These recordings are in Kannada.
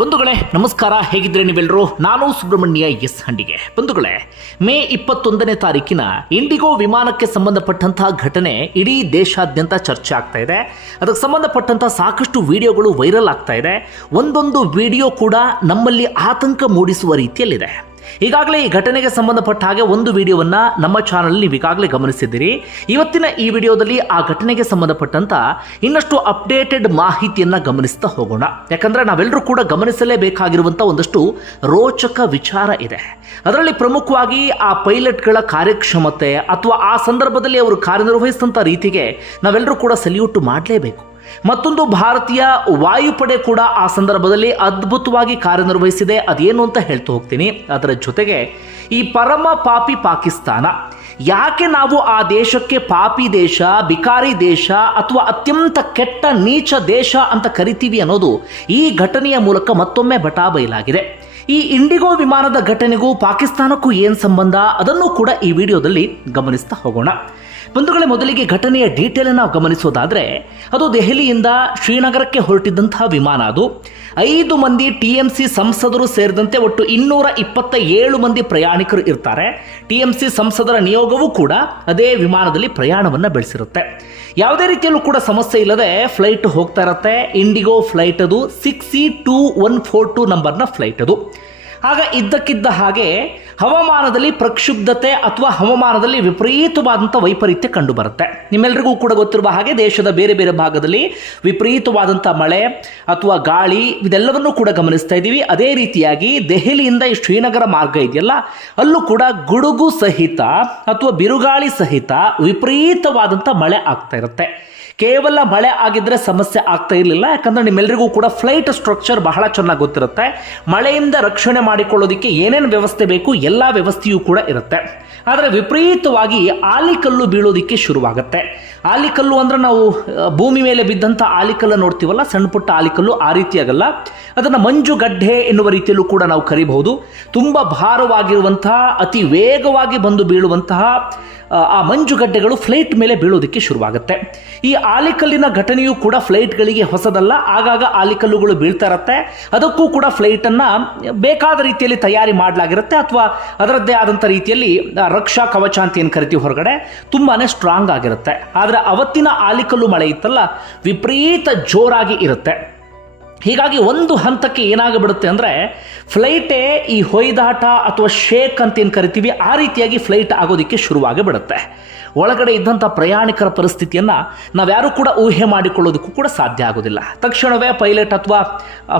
ಬಂಧುಗಳೇ ನಮಸ್ಕಾರ, ಹೇಗಿದ್ರೆ ನೀವೆಲ್ಲರೂ? ನಾನು ಸುಬ್ರಹ್ಮಣ್ಯ ಎಸ್ ಹಂಡಿಗೆ. ಬಂಧುಗಳೇ, ಮೇ 21ನೇ ತಾರೀಕಿನ ಇಂಡಿಗೋ ವಿಮಾನಕ್ಕೆ ಸಂಬಂಧಪಟ್ಟಂತಹ ಘಟನೆ ಇಡೀ ದೇಶಾದ್ಯಂತ ಚರ್ಚೆ ಆಗ್ತಾ ಇದೆ. ಅದಕ್ಕೆ ಸಂಬಂಧಪಟ್ಟಂತಹ ಸಾಕಷ್ಟು ವಿಡಿಯೋಗಳು ವೈರಲ್ ಆಗ್ತಾ ಇದೆ. ಒಂದೊಂದು ವಿಡಿಯೋ ಕೂಡ ನಮ್ಮಲ್ಲಿ ಆತಂಕ ಮೂಡಿಸುವ ರೀತಿಯಲ್ಲಿದೆ. ಈಗಾಗಲೇ ಈ ಘಟನೆಗೆ ಸಂಬಂಧಪಟ್ಟ ಹಾಗೆ ಒಂದು ವಿಡಿಯೋವನ್ನು ನಮ್ಮ ಚಾನಲ್ ನೀವು ಈಗಾಗಲೇ ಗಮನಿಸಿದ್ದೀರಿ. ಇವತ್ತಿನ ಈ ವಿಡಿಯೋದಲ್ಲಿ ಆ ಘಟನೆಗೆ ಸಂಬಂಧಪಟ್ಟಂತ ಇನ್ನಷ್ಟು ಅಪ್ಡೇಟೆಡ್ ಮಾಹಿತಿಯನ್ನು ಗಮನಿಸ್ತಾ ಹೋಗೋಣ. ಯಾಕಂದ್ರೆ ನಾವೆಲ್ಲರೂ ಕೂಡ ಗಮನಿಸಲೇಬೇಕಾಗಿರುವಂಥ ಒಂದಷ್ಟು ರೋಚಕ ವಿಚಾರ ಇದೆ. ಅದರಲ್ಲಿ ಪ್ರಮುಖವಾಗಿ ಆ ಪೈಲಟ್ಗಳ ಕಾರ್ಯಕ್ಷಮತೆ ಅಥವಾ ಆ ಸಂದರ್ಭದಲ್ಲಿ ಅವರು ಕಾರ್ಯನಿರ್ವಹಿಸಿದಂಥ ರೀತಿಗೆ ನಾವೆಲ್ಲರೂ ಕೂಡ ಸಲ್ಯೂಟ್ ಮಾಡಲೇಬೇಕು. ಮತ್ತೊಂದು, ಭಾರತೀಯ ವಾಯುಪಡೆ ಕೂಡ ಆ ಸಂದರ್ಭದಲ್ಲಿ ಅದ್ಭುತವಾಗಿ ಕಾರ್ಯನಿರ್ವಹಿಸಿದೆ. ಅದೇನು ಅಂತ ಹೇಳ್ತಾ ಹೋಗ್ತೀನಿ. ಅದರ ಜೊತೆಗೆ ಈ ಪರಮ ಪಾಪಿ ಪಾಕಿಸ್ತಾನ, ಯಾಕೆ ನಾವು ಆ ದೇಶಕ್ಕೆ ಪಾಪಿ ದೇಶ, ಬಿಕಾರಿ ದೇಶ ಅಥವಾ ಅತ್ಯಂತ ಕೆಟ್ಟ ನೀಚ ದೇಶ ಅಂತ ಕರಿತೀವಿ ಅನ್ನೋದು ಈ ಘಟನೆಯ ಮೂಲಕ ಮತ್ತೊಮ್ಮೆ ಬಟಾಬಯಲಾಗಿದೆ. ಈ ಇಂಡಿಗೋ ವಿಮಾನದ ಘಟನೆಗೂ ಪಾಕಿಸ್ತಾನಕ್ಕೂ ಏನು ಸಂಬಂಧ, ಅದನ್ನು ಕೂಡ ಈ ವಿಡಿಯೋದಲ್ಲಿ ಗಮನಿಸ್ತಾ ಹೋಗೋಣ. ಬಂಧುಗಳೇ, ಮೊದಲಿಗೆ ಘಟನೆಯ ಡೀಟೇಲ್ ನಾವು ಗಮನಿಸೋದಾದರೆ, ಅದು ದೆಹಲಿಯಿಂದ ಶ್ರೀನಗರಕ್ಕೆ ಹೊರಟಿದ್ದಂತಹ ವಿಮಾನ. ಅದು 5 ಮಂದಿ TMC ಸಂಸದರು ಸೇರಿದಂತೆ ಒಟ್ಟು 227 ಮಂದಿ ಪ್ರಯಾಣಿಕರು ಇರ್ತಾರೆ. TMC ಸಂಸದರ ನಿಯೋಗವೂ ಕೂಡ ಅದೇ ವಿಮಾನದಲ್ಲಿ ಪ್ರಯಾಣವನ್ನು ಬೆಳೆಸಿರುತ್ತೆ. ಯಾವುದೇ ರೀತಿಯಲ್ಲೂ ಕೂಡ ಸಮಸ್ಯೆ ಇಲ್ಲದೆ ಫ್ಲೈಟ್ ಹೋಗ್ತಾ ಇರುತ್ತೆ. ಇಂಡಿಗೋ ಫ್ಲೈಟ್ ಅದು 6E2142 ನಂಬರ್ನ ಫ್ಲೈಟ್ ಅದು. ಆಗ ಇದ್ದಕ್ಕಿದ್ದ ಹಾಗೆ ಹವಾಮಾನದಲ್ಲಿ ಪ್ರಕ್ಷುಬ್ಧತೆ ಅಥವಾ ಹವಾಮಾನದಲ್ಲಿ ವಿಪರೀತವಾದಂಥ ವೈಪರೀತ್ಯ ಕಂಡು ಬರುತ್ತೆ. ನಿಮ್ಮೆಲ್ಲರಿಗೂ ಕೂಡ ಗೊತ್ತಿರುವ ಹಾಗೆ ದೇಶದ ಬೇರೆ ಬೇರೆ ಭಾಗದಲ್ಲಿ ವಿಪರೀತವಾದಂಥ ಮಳೆ ಅಥವಾ ಗಾಳಿ ಇದೆಲ್ಲವನ್ನೂ ಕೂಡ ಗಮನಿಸ್ತಾ ಇದ್ದೀವಿ. ಅದೇ ರೀತಿಯಾಗಿ ದೆಹಲಿಯಿಂದ ಈ ಶ್ರೀನಗರ ಮಾರ್ಗ ಇದೆಯಲ್ಲ, ಅಲ್ಲೂ ಕೂಡ ಗುಡುಗು ಸಹಿತ ಅಥವಾ ಬಿರುಗಾಳಿ ಸಹಿತ ವಿಪರೀತವಾದಂಥ ಮಳೆ ಆಗ್ತಾ ಇರುತ್ತೆ. ಕೇವಲ ಮಳೆ ಆಗಿದ್ರೆ ಸಮಸ್ಯೆ ಆಗ್ತಾ ಇರಲಿಲ್ಲ. ಯಾಕಂದ್ರೆ ನಿಮ್ಮೆಲ್ಲರಿಗೂ ಕೂಡ ಫ್ಲೈಟ್ ಸ್ಟ್ರಕ್ಚರ್ ಬಹಳ ಚೆನ್ನಾಗಿ ಗೊತ್ತಿರುತ್ತೆ. ಮಳೆಯಿಂದ ರಕ್ಷಣೆ ಮಾಡಿಕೊಳ್ಳೋದಕ್ಕೆ ಏನೇನು ವ್ಯವಸ್ಥೆ ಬೇಕು ಎಲ್ಲ ವ್ಯವಸ್ಥೆಯೂ ಕೂಡ ಇರುತ್ತೆ. ಆದರೆ ವಿಪರೀತವಾಗಿ ಆಲಿಕಲ್ಲು ಬೀಳೋದಕ್ಕೆ ಶುರುವಾಗುತ್ತೆ. ಆಲಿಕಲ್ಲು ಅಂದ್ರೆ ನಾವು ಭೂಮಿ ಮೇಲೆ ಬಿದ್ದಂಥ ಆಲಿಕಲ್ಲು ನೋಡ್ತೀವಲ್ಲ, ಸಣ್ಣ ಪುಟ್ಟ ಆಲಿಕಲ್ಲು, ಆ ರೀತಿಯಾಗಲ್ಲ. ಅದನ್ನು ಮಂಜುಗಡ್ಡೆ ಎನ್ನುವ ರೀತಿಯಲ್ಲೂ ಕೂಡ ನಾವು ಕರಿಬಹುದು. ತುಂಬ ಭಾರವಾಗಿರುವಂತಹ, ಅತಿ ವೇಗವಾಗಿ ಬಂದು ಬೀಳುವಂತಹ ಆ ಮಂಜುಗಡ್ಡೆಗಳು ಫ್ಲೈಟ್ ಮೇಲೆ ಬೀಳೋದಕ್ಕೆ ಶುರುವಾಗುತ್ತೆ. ಈ ಆಲಿಕಲ್ಲಿನ ಘಟನೆಯೂ ಕೂಡ ಫ್ಲೈಟ್ಗಳಿಗೆ ಹೊಸದಲ್ಲ. ಆಗಾಗ ಆಲಿಕಲ್ಲುಗಳು ಬೀಳ್ತಾ ಇರುತ್ತೆ. ಅದಕ್ಕೂ ಕೂಡ ಫ್ಲೈಟನ್ನು ಬೇಕಾದ ರೀತಿಯಲ್ಲಿ ತಯಾರಿ ಮಾಡಲಾಗಿರುತ್ತೆ ಅಥವಾ ಅದರದ್ದೇ ಆದಂಥ ರೀತಿಯಲ್ಲಿ ರಕ್ಷಾ ಕವಚ ಅಂತ ಏನು ಕರಿತೀವಿ ಹೊರಗಡೆ, ತುಂಬಾ ಸ್ಟ್ರಾಂಗ್ ಆಗಿರುತ್ತೆ. ಆದರೆ ಅವತ್ತಿನ ಆಲಿಕಲ್ಲು ಮಳೆ ಇತ್ತಲ್ಲ, ವಿಪರೀತ ಜೋರಾಗಿ ಇರುತ್ತೆ. ಹೀಗಾಗಿ ಒಂದು ಹಂತಕ್ಕೆ ಏನಾಗಿಬಿಡುತ್ತೆ ಅಂದರೆ, ಫ್ಲೈಟೇ ಈ ಹೊಯ್ದಾಟ ಅಥವಾ ಶೇಕ್ ಅಂತ ಏನು ಕರಿತೀವಿ ಆ ರೀತಿಯಾಗಿ ಫ್ಲೈಟ್ ಆಗೋದಕ್ಕೆ ಶುರುವಾಗಿ ಬಿಡುತ್ತೆ. ಒಳಗಡೆ ಇದ್ದಂಥ ಪ್ರಯಾಣಿಕರ ಪರಿಸ್ಥಿತಿಯನ್ನು ನಾವ್ಯಾರೂ ಕೂಡ ಊಹೆ ಮಾಡಿಕೊಳ್ಳೋದಕ್ಕೂ ಕೂಡ ಸಾಧ್ಯ ಆಗೋದಿಲ್ಲ. ತಕ್ಷಣವೇ ಪೈಲಟ್ ಅಥವಾ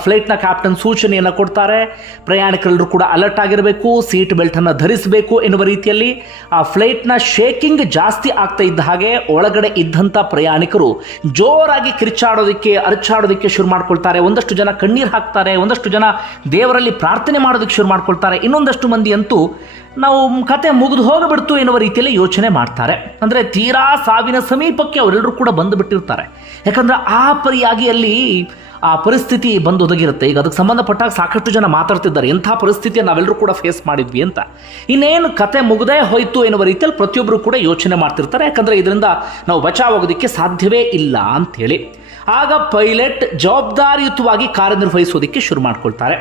ಫ್ಲೈಟ್ನ ಕ್ಯಾಪ್ಟನ್ ಸೂಚನೆಯನ್ನು ಕೊಡ್ತಾರೆ. ಪ್ರಯಾಣಿಕರೆಲ್ಲರೂ ಕೂಡ ಅಲರ್ಟ್ ಆಗಿರಬೇಕು, ಸೀಟ್ ಬೆಲ್ಟನ್ನು ಧರಿಸಬೇಕು ಎನ್ನುವ ರೀತಿಯಲ್ಲಿ. ಆ ಫ್ಲೈಟ್ನ ಶೇಕಿಂಗ್ ಜಾಸ್ತಿ ಆಗ್ತಾ ಇದ್ದ ಹಾಗೆ ಒಳಗಡೆ ಇದ್ದಂಥ ಪ್ರಯಾಣಿಕರು ಜೋರಾಗಿ ಕಿರ್ಚಾಡೋದಕ್ಕೆ, ಅರಚಾಡೋದಕ್ಕೆ ಶುರು ಮಾಡ್ಕೊಳ್ತಾರೆ. ಒಂದಷ್ಟು ಜನ ಕಣ್ಣೀರು ಹಾಕ್ತಾರೆ, ಒಂದಷ್ಟು ಜನ ದೇವರಲ್ಲಿ ಪ್ರಾರ್ಥನೆ ಮಾಡೋದಕ್ಕೆ ಶುರು ಮಾಡ್ಕೊಳ್ತಾರೆ. ಇನ್ನೊಂದಷ್ಟು ಮಂದಿ ಅಂತೂ ನಾವು ಕತೆ ಮುಗಿದು ಹೋಗಬಿಡ್ತು ಎನ್ನುವ ರೀತಿಯಲ್ಲಿ ಯೋಚನೆ ಮಾಡ್ತಾರೆ. ಅಂದರೆ ತೀರಾ ಸಾವಿನ ಸಮೀಪಕ್ಕೆ ಅವರೆಲ್ಲರೂ ಕೂಡ ಬಂದು ಬಿಟ್ಟಿರ್ತಾರೆ. ಯಾಕಂದರೆ ಆ ಪರಿಯಾಗಿ ಅಲ್ಲಿ ಆ ಪರಿಸ್ಥಿತಿ ಬಂದು ಒದಗಿರುತ್ತೆ. ಈಗ ಅದಕ್ಕೆ ಸಂಬಂಧಪಟ್ಟಾಗ ಸಾಕಷ್ಟು ಜನ ಮಾತಾಡ್ತಿದ್ದಾರೆ, ಎಂಥ ಪರಿಸ್ಥಿತಿಯನ್ನು ನಾವೆಲ್ಲರೂ ಕೂಡ ಫೇಸ್ ಮಾಡಿದ್ವಿ ಅಂತ. ಇನ್ನೇನು ಕತೆ ಮುಗದೇ ಹೋಯ್ತು ಎನ್ನುವ ರೀತಿಯಲ್ಲಿ ಪ್ರತಿಯೊಬ್ಬರು ಕೂಡ ಯೋಚನೆ ಮಾಡ್ತಿರ್ತಾರೆ. ಯಾಕಂದರೆ ಇದರಿಂದ ನಾವು ಬಚಾವಾಗೋದಕ್ಕೆ ಸಾಧ್ಯವೇ ಇಲ್ಲ ಅಂಥೇಳಿ. ಆಗ ಪೈಲಟ್ ಜವಾಬ್ದಾರಿಯುತವಾಗಿ ಕಾರ್ಯನಿರ್ವಹಿಸೋದಕ್ಕೆ ಶುರು ಮಾಡ್ಕೊಳ್ತಾರೆ.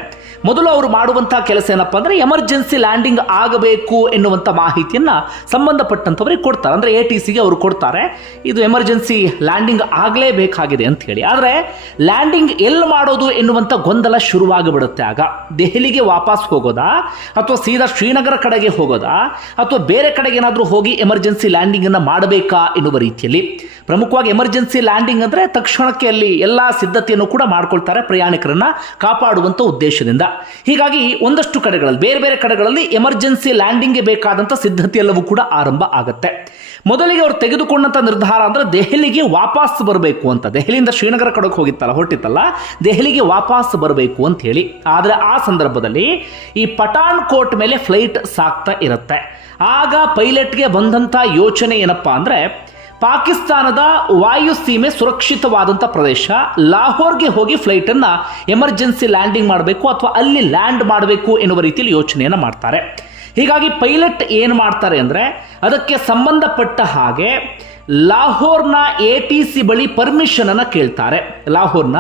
ಮೊದಲು ಅವರು ಮಾಡುವಂಥ ಕೆಲಸ ಏನಪ್ಪ ಅಂದರೆ, ಎಮರ್ಜೆನ್ಸಿ ಲ್ಯಾಂಡಿಂಗ್ ಆಗಬೇಕು ಎನ್ನುವಂಥ ಮಾಹಿತಿಯನ್ನು ಸಂಬಂಧಪಟ್ಟಂಥವ್ರಿಗೆ ಕೊಡ್ತಾರೆ. ಅಂದರೆ ATCಗೆ ಅವರು ಕೊಡ್ತಾರೆ, ಇದು ಎಮರ್ಜೆನ್ಸಿ ಲ್ಯಾಂಡಿಂಗ್ ಆಗಲೇಬೇಕಾಗಿದೆ ಅಂತ ಹೇಳಿ. ಆದರೆ ಲ್ಯಾಂಡಿಂಗ್ ಎಲ್ಲಿ ಮಾಡೋದು ಎನ್ನುವಂಥ ಗೊಂದಲ ಶುರುವಾಗಿಬಿಡುತ್ತೆ. ಆಗ ದೆಹಲಿಗೆ ವಾಪಸ್ ಹೋಗೋದಾ ಅಥವಾ ಸೀದಾ ಶ್ರೀನಗರ ಕಡೆಗೆ ಹೋಗೋದಾ ಅಥವಾ ಬೇರೆ ಕಡೆಗೆ ಏನಾದರೂ ಹೋಗಿ ಎಮರ್ಜೆನ್ಸಿ ಲ್ಯಾಂಡಿಂಗನ್ನು ಮಾಡಬೇಕಾ ಎನ್ನುವ ರೀತಿಯಲ್ಲಿ. ಪ್ರಮುಖವಾಗಿ ಎಮರ್ಜೆನ್ಸಿ ಲ್ಯಾಂಡಿಂಗ್ ಅಂದರೆ ತಕ್ಷಣಕ್ಕೆ ಅಲ್ಲಿ ಎಲ್ಲ ಸಿದ್ಧತೆಯನ್ನು ಕೂಡ ಮಾಡ್ಕೊಳ್ತಾರೆ ಪ್ರಯಾಣಿಕರನ್ನು ಕಾಪಾಡುವಂಥ ಉದ್ದೇಶದಿಂದ. ಹೀಗಾಗಿ ಒಂದಷ್ಟು ಕಡೆಗಳಲ್ಲಿ ಬೇರೆ ಬೇರೆ ಕಡೆಗಳಲ್ಲಿ ಎಮರ್ಜೆನ್ಸಿ ಲ್ಯಾಂಡಿಂಗ್ಗೆ ಬೇಕಾದಂಥ ಸಿದ್ಧತೆ ಎಲ್ಲವೂ ಕೂಡ ಆರಂಭ ಆಗುತ್ತೆ. ಮೊದಲಿಗೆ ಅವರು ತೆಗೆದುಕೊಂಡಂಥ ನಿರ್ಧಾರ ಅಂದರೆ ದೆಹಲಿಗೆ ವಾಪಸ್ ಬರಬೇಕು ಅಂತ. ದೆಹಲಿಯಿಂದ ಶ್ರೀನಗರ ಕಡೆಗೆ ಹೊರಟಿತ್ತಲ್ಲ, ದೆಹಲಿಗೆ ವಾಪಸ್ ಬರಬೇಕು ಅಂತ ಹೇಳಿ. ಆದರೆ ಆ ಸಂದರ್ಭದಲ್ಲಿ ಈ ಪಠಾಣ್ ಕೋಟ್ ಮೇಲೆ ಫ್ಲೈಟ್ ಸಾಗ್ತಾ ಇರುತ್ತೆ. ಆಗ ಪೈಲಟ್ಗೆ ಬಂದಂಥ ಯೋಚನೆ ಏನಪ್ಪಾ ಅಂದರೆ, ಪಾಕಿಸ್ತಾನದ ವಾಯು ಸೀಮೆ ಸುರಕ್ಷಿತವಾದಂಥ ಪ್ರದೇಶ, ಲಾಹೋರ್ಗೆ ಹೋಗಿ ಫ್ಲೈಟನ್ನು ಎಮರ್ಜೆನ್ಸಿ ಲ್ಯಾಂಡಿಂಗ್ ಮಾಡಬೇಕು ಅಥವಾ ಅಲ್ಲಿ ಲ್ಯಾಂಡ್ ಮಾಡಬೇಕು ಎನ್ನುವ ರೀತಿಯಲ್ಲಿ ಯೋಚನೆಯನ್ನು ಮಾಡ್ತಾರೆ. ಹೀಗಾಗಿ ಪೈಲಟ್ ಏನು ಮಾಡ್ತಾರೆ ಅಂದರೆ, ಅದಕ್ಕೆ ಸಂಬಂಧಪಟ್ಟ ಹಾಗೆ ಲಾಹೋರ್ನ ATC ಬಳಿ ಪರ್ಮಿಷನ್ ಅನ್ನು ಕೇಳ್ತಾರೆ. ಲಾಹೋರ್ನ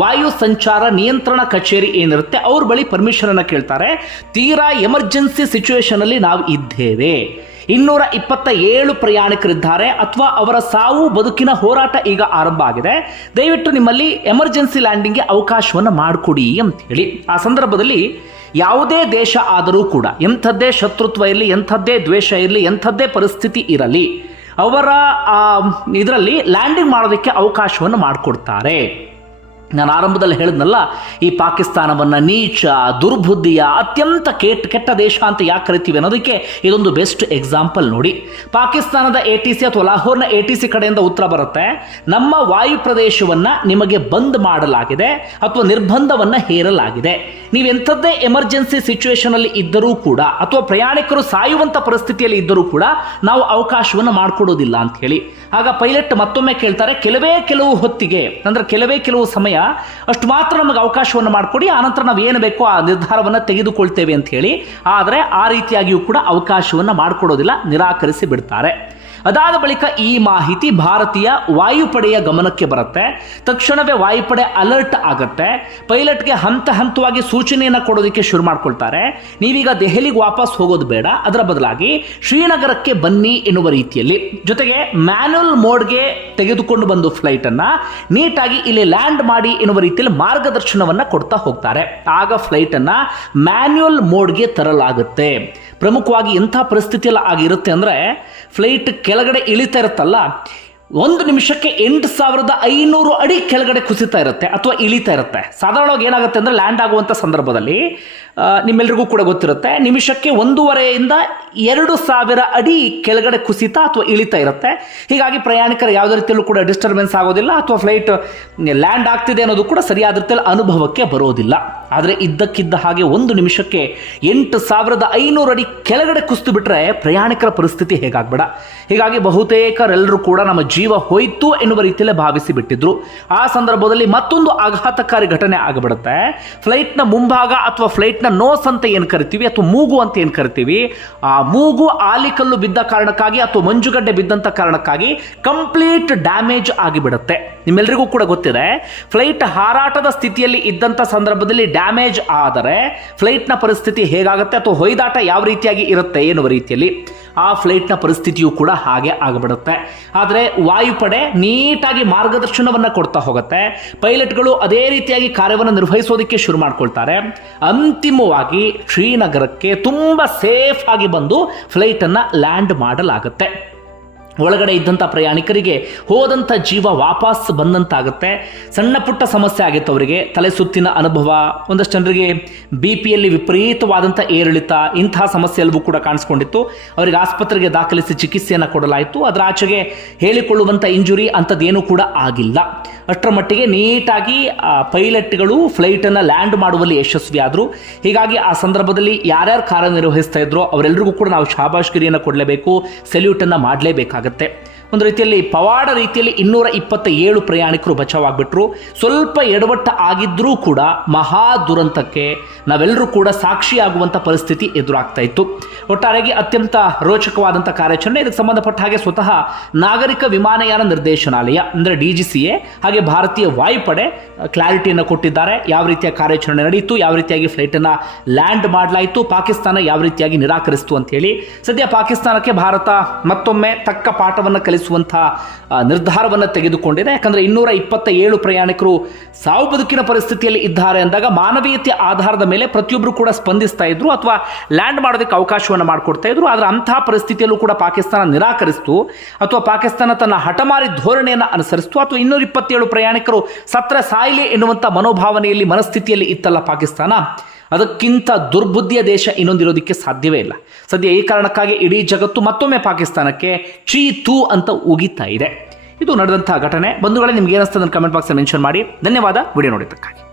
ವಾಯು ಸಂಚಾರ ನಿಯಂತ್ರಣ ಕಚೇರಿ ಏನಿರುತ್ತೆ ಅವ್ರ ಬಳಿ ಪರ್ಮಿಷನ್ ಅನ್ನು ಕೇಳ್ತಾರೆ. ತೀರಾ ಎಮರ್ಜೆನ್ಸಿ ಸಿಚುವೇಶನ್ ಅಲ್ಲಿ ನಾವು ಇದ್ದೇವೆ, 227 ಪ್ರಯಾಣಿಕರಿದ್ದಾರೆ ಅಥವಾ ಅವರ ಸಾವು ಬದುಕಿನ ಹೋರಾಟ ಈಗ ಆರಂಭ ಆಗಿದೆ, ದಯವಿಟ್ಟು ನಿಮ್ಮಲ್ಲಿ ಎಮರ್ಜೆನ್ಸಿ ಲ್ಯಾಂಡಿಂಗ್ಗೆ ಅವಕಾಶವನ್ನು ಮಾಡಿಕೊಡಿ ಅಂತ ಹೇಳಿ. ಆ ಸಂದರ್ಭದಲ್ಲಿ ಯಾವುದೇ ದೇಶ ಆದರೂ ಕೂಡ, ಎಂಥದ್ದೇ ಶತ್ರುತ್ವ ಇರಲಿ, ಎಂಥದ್ದೇ ದ್ವೇಷ ಇರಲಿ, ಎಂಥದ್ದೇ ಪರಿಸ್ಥಿತಿ ಇರಲಿ, ಅವರ ಇದರಲ್ಲಿ ಲ್ಯಾಂಡಿಂಗ್ ಮಾಡೋದಕ್ಕೆ ಅವಕಾಶವನ್ನು ಮಾಡಿಕೊಡ್ತಾರೆ. ನಾನು ಆರಂಭದಲ್ಲಿ ಹೇಳಿದ್ನಲ್ಲ, ಈ ಪಾಕಿಸ್ತಾನವನ್ನು ನೀಚ, ದುರ್ಬುದ್ಧಿಯ, ಅತ್ಯಂತ ಕೆಟ್ಟ ದೇಶ ಅಂತ ಯಾಕೆ ಕರಿತೀವಿ ಅನ್ನೋದಕ್ಕೆ ಇದೊಂದು ಬೆಸ್ಟ್ ಎಕ್ಸಾಂಪಲ್ ನೋಡಿ. ಪಾಕಿಸ್ತಾನದ ATC ಅಥವಾ ಲಾಹೋರ್ನ ATC ಕಡೆಯಿಂದ ಉತ್ತರ ಬರುತ್ತೆ, ನಮ್ಮ ವಾಯು ಪ್ರದೇಶವನ್ನು ನಿಮಗೆ ಬಂದ್ ಮಾಡಲಾಗಿದೆ ಅಥವಾ ನಿರ್ಬಂಧವನ್ನು ಹೇರಲಾಗಿದೆ, ನೀವೆಂಥದ್ದೇ ಎಮರ್ಜೆನ್ಸಿ ಸಿಚುವೇಶನ್ ಅಲ್ಲಿ ಇದ್ದರೂ ಕೂಡ ಅಥವಾ ಪ್ರಯಾಣಿಕರು ಸಾಯುವಂಥ ಪರಿಸ್ಥಿತಿಯಲ್ಲಿ ಇದ್ದರೂ ಕೂಡ ನಾವು ಅವಕಾಶವನ್ನು ಮಾಡಿಕೊಡೋದಿಲ್ಲ ಅಂತ ಹೇಳಿ. ಆಗ ಪೈಲಟ್ ಮತ್ತೊಮ್ಮೆ ಕೇಳ್ತಾರೆ, ಕೆಲವು ಹೊತ್ತಿಗೆ ಅಂದರೆ ಕೆಲವು ಸಮಯ ಅಷ್ಟು ಮಾತ್ರ ನಮಗೆ ಅವಕಾಶವನ್ನು ಮಾಡಿಕೊಡಿ, ಆನಂತರ ನಾವು ಏನು ಬೇಕೋ ಆ ನಿರ್ಧಾರವನ್ನು ತೆಗೆದುಕೊಳ್ತೇವೆ ಅಂತ ಹೇಳಿ. ಆದರೆ ಆ ರೀತಿಯಾಗಿಯೂ ಕೂಡ ಅವಕಾಶವನ್ನು ಮಾಡಿಕೊಡೋದಿಲ್ಲ, ನಿರಾಕರಿಸಿ ಬಿಡ್ತಾರೆ. ಅದಾದ ಬಳಿಕ ಈ ಮಾಹಿತಿ ಭಾರತೀಯ ವಾಯುಪಡೆಯ ಗಮನಕ್ಕೆ ಬರುತ್ತೆ. ತಕ್ಷಣವೇ ವಾಯುಪಡೆ ಅಲರ್ಟ್ ಆಗುತ್ತೆ. ಪೈಲಟ್ಗೆ ಹಂತವಾಗಿ ಸೂಚನೆಯನ್ನು ಕೊಡೋದಕ್ಕೆ ಶುರು ಮಾಡ್ಕೊಳ್ತಾರೆ. ನೀವೀಗ ದೆಹಲಿಗೆ ವಾಪಸ್ ಹೋಗೋದು ಬೇಡ, ಅದರ ಬದಲಾಗಿ ಶ್ರೀನಗರಕ್ಕೆ ಬನ್ನಿ ಎನ್ನುವ ರೀತಿಯಲ್ಲಿ. ಜೊತೆಗೆ ಮ್ಯಾನ್ಯುಯಲ್ ಮೋಡ್ಗೆ ತೆಗೆದುಕೊಂಡು ಬಂದು ಫ್ಲೈಟನ್ನು ನೀಟಾಗಿ ಇಲ್ಲಿ ಲ್ಯಾಂಡ್ ಮಾಡಿ ಎನ್ನುವ ರೀತಿಯಲ್ಲಿ ಮಾರ್ಗದರ್ಶನವನ್ನು ಕೊಡ್ತಾ ಹೋಗ್ತಾರೆ. ಆಗ ಫ್ಲೈಟನ್ನು ಮ್ಯಾನ್ಯುಯಲ್ ಮೋಡ್ಗೆ ತರಲಾಗುತ್ತೆ. ಪ್ರಮುಖವಾಗಿ ಎಂಥ ಪರಿಸ್ಥಿತಿಯಲ್ಲಿ ಆಗಿರುತ್ತೆ ಅಂದರೆ, ಫ್ಲೈಟ್ ಕೆಳಗಡೆ ಇಳಿತಾ ಇರುತ್ತಲ್ಲ, 1 ನಿಮಿಷಕ್ಕೆ 8500 ಅಡಿ ಕೆಳಗಡೆ ಕುಸಿತಾ ಇರುತ್ತೆ ಅಥವಾ ಇಳಿತಾ ಇರುತ್ತೆ. ಸಾಧಾರಣವಾಗಿ ಏನಾಗುತ್ತೆ ಅಂದರೆ, ಲ್ಯಾಂಡ್ ಆಗುವಂಥ ಸಂದರ್ಭದಲ್ಲಿ ನಿಮ್ಮೆಲ್ರಿಗೂ ಕೂಡ ಗೊತ್ತಿರುತ್ತೆ, ನಿಮಿಷಕ್ಕೆ 1.5ರಿಂದ 2000 ಅಡಿ ಕೆಳಗಡೆ ಕುಸಿತ ಅಥವಾ ಇಳಿತಾ ಇರುತ್ತೆ. ಹೀಗಾಗಿ ಪ್ರಯಾಣಿಕರು ಯಾವುದೇ ರೀತಿಯಲ್ಲೂ ಕೂಡ ಡಿಸ್ಟರ್ಬೆನ್ಸ್ ಆಗೋದಿಲ್ಲ ಅಥವಾ ಫ್ಲೈಟ್ ಲ್ಯಾಂಡ್ ಆಗ್ತಿದೆ ಅನ್ನೋದು ಕೂಡ ಸರಿಯಾದ ರೀತಿಯಲ್ಲಿ ಅನುಭವಕ್ಕೆ ಬರೋದಿಲ್ಲ. ಆದರೆ ಇದ್ದಕ್ಕಿದ್ದ ಹಾಗೆ 1 ನಿಮಿಷಕ್ಕೆ 8500 ಅಡಿ ಕೆಳಗಡೆ ಕುಸಿದು ಬಿಟ್ಟರೆ ಪ್ರಯಾಣಿಕರ ಪರಿಸ್ಥಿತಿ ಹೇಗಾಗ್ಬೇಡ. ಹೀಗಾಗಿ ಬಹುತೇಕರೆಲ್ಲರೂ ಕೂಡ ನಮ್ಮ ಜೀವ ಹೋಯಿತು ಎನ್ನುವ ರೀತಿಯಲ್ಲೇ ಭಾವಿಸಿ ಬಿಟ್ಟಿದ್ರು. ಆ ಸಂದರ್ಭದಲ್ಲಿ ಮತ್ತೊಂದು ಆಘಾತಕಾರಿ ಘಟನೆ ಆಗಿಬಿಡುತ್ತೆ. ಫ್ಲೈಟ್ನ ಮುಂಭಾಗ ಅಥವಾ ಫ್ಲೈಟ್ನ ನೋಸ್ ಅಂತ ಏನು ಕರಿತೀವಿ ಅಥವಾ ಮೂಗು ಅಂತ ಏನು ಕರಿತೀವಿ, ಆ ಮೂಗು ಆಲಿಕಲ್ಲು ಬಿದ್ದ ಕಾರಣಕ್ಕಾಗಿ ಅಥವಾ ಮಂಜುಗಡ್ಡೆ ಬಿದ್ದಂಥ ಕಾರಣಕ್ಕಾಗಿ ಕಂಪ್ಲೀಟ್ ಡ್ಯಾಮೇಜ್ ಆಗಿಬಿಡುತ್ತೆ. ನಿಮ್ಮೆಲ್ಲರಿಗೂ ಕೂಡ ಗೊತ್ತಿದೆ, ಫ್ಲೈಟ್ ಹಾರಾಟದ ಸ್ಥಿತಿಯಲ್ಲಿ ಇದ್ದಂಥ ಸಂದರ್ಭದಲ್ಲಿ ಡ್ಯಾಮೇಜ್ ಆದರೆ ಫ್ಲೈಟ್ನ ಪರಿಸ್ಥಿತಿ ಹೇಗಾಗುತ್ತೆ ಅಥವಾ ಹೊಯ್ದಾಟ ಯಾವ ರೀತಿಯಾಗಿ ಇರುತ್ತೆ ಎನ್ನುವ ರೀತಿಯಲ್ಲಿ ಆ ಫ್ಲೈಟ್ನ ಪರಿಸ್ಥಿತಿಯೂ ಕೂಡ ಹಾಗೆ ಆಗಿಬಿಡುತ್ತೆ. ಆದರೆ ವಾಯುಪಡೆ ನೀಟಾಗಿ ಮಾರ್ಗದರ್ಶನವನ್ನು ಕೊಡ್ತಾ ಹೋಗುತ್ತೆ. ಪೈಲಟ್ಗಳು ಅದೇ ರೀತಿಯಾಗಿ ಕಾರ್ಯವನ್ನು ನಿರ್ವಹಿಸೋದಕ್ಕೆ ಶುರು ಮಾಡ್ಕೊಳ್ತಾರೆ. ಅಂತಿಮವಾಗಿ ಶ್ರೀನಗರಕ್ಕೆ ತುಂಬ ಸೇಫ್ ಆಗಿ ಬಂದು ಫ್ಲೈಟನ್ನು ಲ್ಯಾಂಡ್ ಮಾಡಲಾಗುತ್ತೆ. ಒಳಗಡೆ ಇದ್ದಂಥ ಪ್ರಯಾಣಿಕರಿಗೆ ಹೋದಂಥ ಜೀವ ವಾಪಸ್ ಬಂದಂತಾಗುತ್ತೆ. ಸಣ್ಣ ಪುಟ್ಟ ಸಮಸ್ಯೆ ಆಗಿತ್ತು ಅವರಿಗೆ, ತಲೆ ಸುತ್ತಿನ ಅನುಭವ, ಒಂದಷ್ಟು ಜನರಿಗೆ BP-ಯಲ್ಲಿ ವಿಪರೀತವಾದಂಥ ಏರಿಳಿತ, ಇಂತಹ ಸಮಸ್ಯೆ ಎಲ್ಲವೂ ಕೂಡ ಕಾಣಿಸ್ಕೊಂಡಿತ್ತು. ಅವರಿಗೆ ಆಸ್ಪತ್ರೆಗೆ ದಾಖಲಿಸಿ ಚಿಕಿತ್ಸೆಯನ್ನು ಕೊಡಲಾಯಿತು. ಅದರ ಆಚೆಗೆ ಹೇಳಿಕೊಳ್ಳುವಂಥ ಇಂಜುರಿ ಅಂಥದ್ದೇನೂ ಕೂಡ ಆಗಿಲ್ಲ. ಅಷ್ಟರ ಮಟ್ಟಿಗೆ ನೀಟಾಗಿ ಪೈಲಟ್ಗಳು ಫ್ಲೈಟನ್ನು ಲ್ಯಾಂಡ್ ಮಾಡುವಲ್ಲಿ ಯಶಸ್ವಿಯಾದರು. ಹೀಗಾಗಿ ಆ ಸಂದರ್ಭದಲ್ಲಿ ಯಾರ್ಯಾರು ಕಾರ್ಯನಿರ್ವಹಿಸ್ತಾ ಇದ್ರೋ ಅವರೆಲ್ಲರಿಗೂ ಕೂಡ ನಾವು ಶಾಬಾಷ್ಗಿರಿಯನ್ನು ಕೊಡಲೇಬೇಕು, ಸೆಲ್ಯೂಟನ್ನು ಮಾಡಲೇಬೇಕಾಗುತ್ತೆ. ಒಂದು ರೀತಿಯಲ್ಲಿ ಪವಾಡ ರೀತಿಯಲ್ಲಿ 227 ಪ್ರಯಾಣಿಕರು ಬಚಾವಾಗ್ಬಿಟ್ರು. ಸ್ವಲ್ಪ ಎಡವಟ್ಟ ಆಗಿದ್ರೂ ಕೂಡ ಮಹಾ ದುರಂತಕ್ಕೆ ನಾವೆಲ್ಲರೂ ಕೂಡ ಸಾಕ್ಷಿಯಾಗುವಂಥ ಪರಿಸ್ಥಿತಿ ಎದುರಾಗ್ತಾ ಇತ್ತು. ಒಟ್ಟಾರೆಯಾಗಿ ಅತ್ಯಂತ ರೋಚಕವಾದಂಥ ಕಾರ್ಯಾಚರಣೆ. ಇದಕ್ಕೆ ಸಂಬಂಧಪಟ್ಟ ಹಾಗೆ ಸ್ವತಃ ನಾಗರಿಕ ವಿಮಾನಯಾನ ನಿರ್ದೇಶನಾಲಯ ಅಂದರೆ DGCA ಹಾಗೆ ಭಾರತೀಯ ವಾಯುಪಡೆ ಕ್ಲಾರಿಟಿಯನ್ನು ಕೊಟ್ಟಿದ್ದಾರೆ. ಯಾವ ರೀತಿಯ ಕಾರ್ಯಾಚರಣೆ ನಡೆಯಿತು, ಯಾವ ರೀತಿಯಾಗಿ ಫ್ಲೈಟನ್ನು ಲ್ಯಾಂಡ್ ಮಾಡಲಾಯಿತು, ಪಾಕಿಸ್ತಾನ ಯಾವ ರೀತಿಯಾಗಿ ನಿರಾಕರಿಸಿತು ಅಂತ ಹೇಳಿ. ಸದ್ಯ ಪಾಕಿಸ್ತಾನಕ್ಕೆ ಭಾರತ ಮತ್ತೊಮ್ಮೆ ತಕ್ಕ ಪಾಠವನ್ನು ಕಲಿಸುವಂಥ ನಿರ್ಧಾರವನ್ನು ತೆಗೆದುಕೊಂಡಿದೆ. ಯಾಕಂದರೆ 227 ಪ್ರಯಾಣಿಕರು ಸಾವು ಬದುಕಿನ ಪರಿಸ್ಥಿತಿಯಲ್ಲಿ ಇದ್ದಾರೆ ಅಂದಾಗ ಮಾನವೀಯತೆಯ ಆಧಾರದ ಮೇಲೆ ಪ್ರತಿಯೊಬ್ಬರು ಕೂಡ ಸ್ಪಂದಿಸ್ತಾ ಇದ್ರು ಅಥವಾ ಲ್ಯಾಂಡ್ ಮಾಡೋದಕ್ಕೆ ಅವಕಾಶವನ್ನು ಮಾಡಿಕೊಡ್ತಾ ಇದ್ರು. ಆದರೆ ಅಂತಹ ಪರಿಸ್ಥಿತಿಯಲ್ಲೂ ಕೂಡ ಪಾಕಿಸ್ತಾನ ನಿರಾಕರಿಸಿತು ಅಥವಾ ಪಾಕಿಸ್ತಾನ ತನ್ನ ಹಠಮಾರಿ ಧೋರಣೆಯನ್ನು ಅನುಸರಿಸಿತು ಅಥವಾ 227 ಪ್ರಯಾಣಿಕರು ಸತ್ರ ಸಾಯಿಲೆ ಎನ್ನುವಂಥ ಮನೋಭಾವನೆಯಲ್ಲಿ ಮನಸ್ಥಿತಿಯಲ್ಲಿ ಇತ್ತಲ್ಲ ಪಾಕಿಸ್ತಾನ, ಅದಕ್ಕಿಂತ ದುರ್ಬುದ್ಧಿಯ ದೇಶ ಇನ್ನೊಂದಿರೋದಕ್ಕೆ ಸಾಧ್ಯವೇ ಇಲ್ಲ. ಸದ್ಯ ಈ ಕಾರಣಕ್ಕಾಗಿ ಇಡೀ ಜಗತ್ತು ಮತ್ತೊಮ್ಮೆ ಪಾಕಿಸ್ತಾನಕ್ಕೆ ಚೀ ತೂ ಅಂತ ಉಗಿತಾ ಇದೆ. ಇದು ನಡೆದಂತಹ ಘಟನೆ. ಬಂಧುಗಳೇ, ನಿಮ್ಗೆ ಏನಿಸ್ತದೆ ಕಮೆಂಟ್ ಬಾಕ್ಸ್ ಮೆನ್ಷನ್ ಮಾಡಿ. ಧನ್ಯವಾದ ವಿಡಿಯೋ ನೋಡಿದ್ದಕ್ಕಾಗಿ.